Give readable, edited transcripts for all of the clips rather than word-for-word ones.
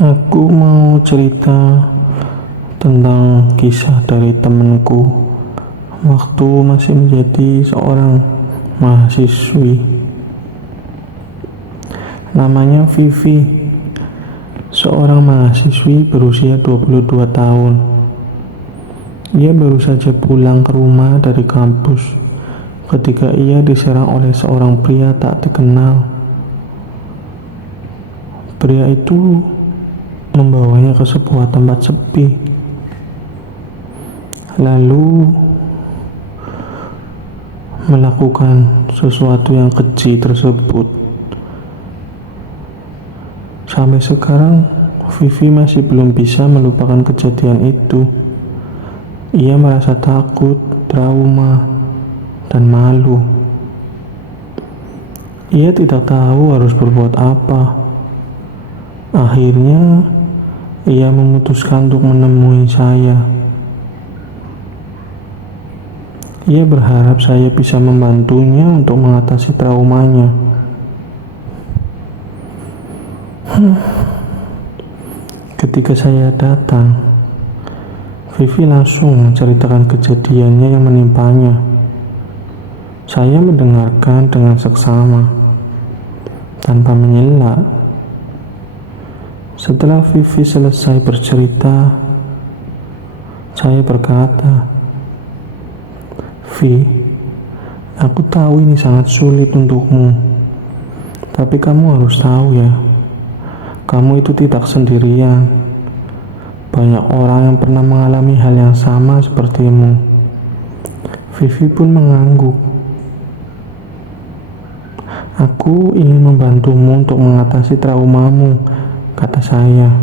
Aku mau cerita tentang kisah dari temanku waktu masih menjadi seorang mahasiswi. Namanya Vivi, seorang mahasiswi berusia 22 tahun. Ia baru saja pulang ke rumah dari kampus ketika ia diserang oleh seorang pria tak dikenal. Pria itu membawanya ke sebuah tempat sepi, lalu melakukan sesuatu yang keji tersebut. Sampai sekarang Vivi masih belum bisa melupakan kejadian itu. Ia merasa takut, trauma, dan malu. Ia tidak tahu harus berbuat apa. Akhirnya ia memutuskan untuk menemui saya. Ia berharap saya bisa membantunya untuk mengatasi traumanya. Ketika saya datang, Vivi langsung menceritakan kejadiannya yang menimpanya. Saya mendengarkan dengan seksama, tanpa menyela. Setelah Vivi selesai bercerita, saya berkata, "Vi, aku tahu ini sangat sulit untukmu, tapi kamu harus tahu ya, kamu itu tidak sendirian. Banyak orang yang pernah mengalami hal yang sama sepertimu." Vivi pun mengangguk. "Aku ingin membantumu untuk mengatasi traumamu," kata saya.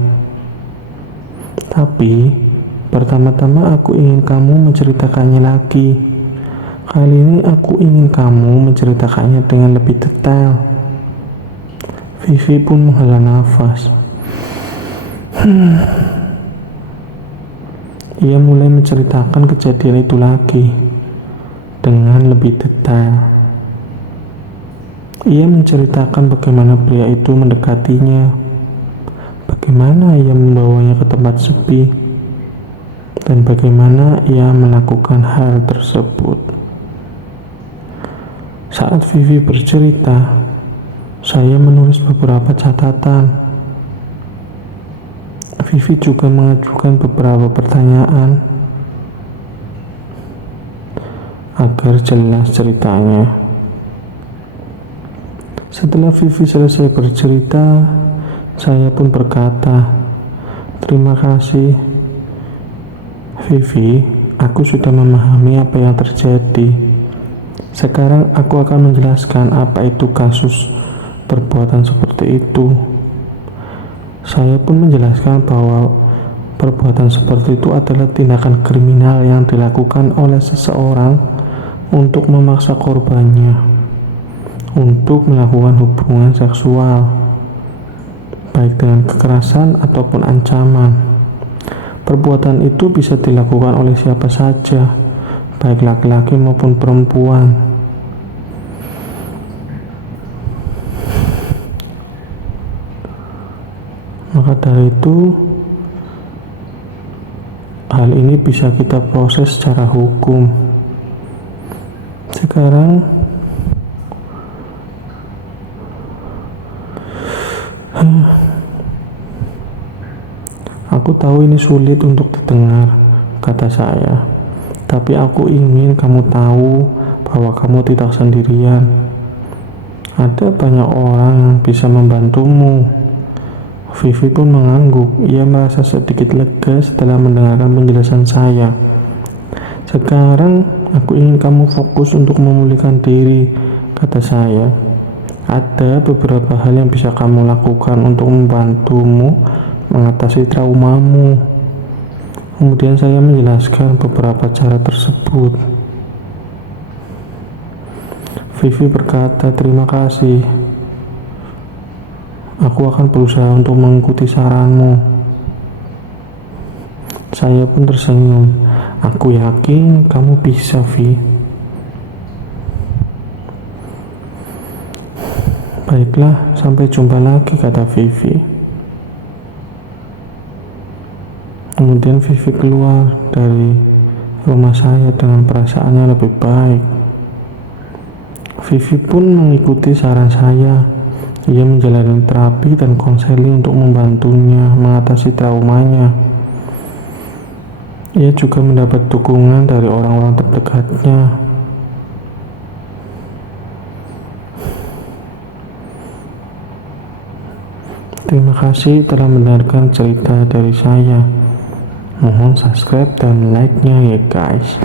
"Tapi pertama-tama aku ingin kamu menceritakannya lagi. Kali ini aku ingin kamu menceritakannya dengan lebih detail." Vivi pun menghela nafas. Ia mulai menceritakan kejadian itu lagi dengan lebih detail. Ia menceritakan bagaimana pria itu mendekatinya, bagaimana ia membawanya ke tempat sepi, dan bagaimana ia melakukan hal tersebut. Saat Vivi bercerita, saya menulis beberapa catatan. Vivi juga mengajukan beberapa pertanyaan agar jelas ceritanya. Setelah Vivi selesai bercerita, saya pun berkata, "Terima kasih, Vivi. Aku sudah memahami apa yang terjadi. Sekarang aku akan menjelaskan apa itu kasus perbuatan seperti itu." Saya pun menjelaskan bahwa perbuatan seperti itu adalah tindakan kriminal yang dilakukan oleh seseorang untuk memaksa korbannya untuk melakukan hubungan seksual, baik dengan kekerasan ataupun ancaman. Perbuatan itu bisa dilakukan oleh siapa saja, baik laki-laki maupun perempuan. Maka dari itu, hal ini bisa kita proses secara hukum. Sekarang aku tahu ini sulit untuk didengar, kata saya. Tapi aku ingin kamu tahu bahwa kamu tidak sendirian. Ada banyak orang yang bisa membantumu. Vivi pun mengangguk. Ia merasa sedikit lega setelah mendengarkan penjelasan saya. "Sekarang aku ingin kamu fokus untuk memulihkan diri," kata saya. "Ada beberapa hal yang bisa kamu lakukan untuk membantumu mengatasi traumamu." Kemudian saya menjelaskan beberapa cara tersebut. Vivi berkata, "Terima kasih. Aku akan berusaha untuk mengikuti saranmu." Saya pun tersenyum. "Aku yakin kamu bisa, Vi." "Baiklah, sampai jumpa lagi," kata Vivi. Kemudian Vivi keluar dari rumah saya dengan perasaan yang lebih baik. Vivi pun mengikuti saran saya. Ia menjalani terapi dan konseling untuk membantunya mengatasi traumanya. Ia juga mendapat dukungan dari orang-orang terdekatnya. Terima kasih telah mendengarkan cerita dari saya. Mohon subscribe dan like-nya ya guys.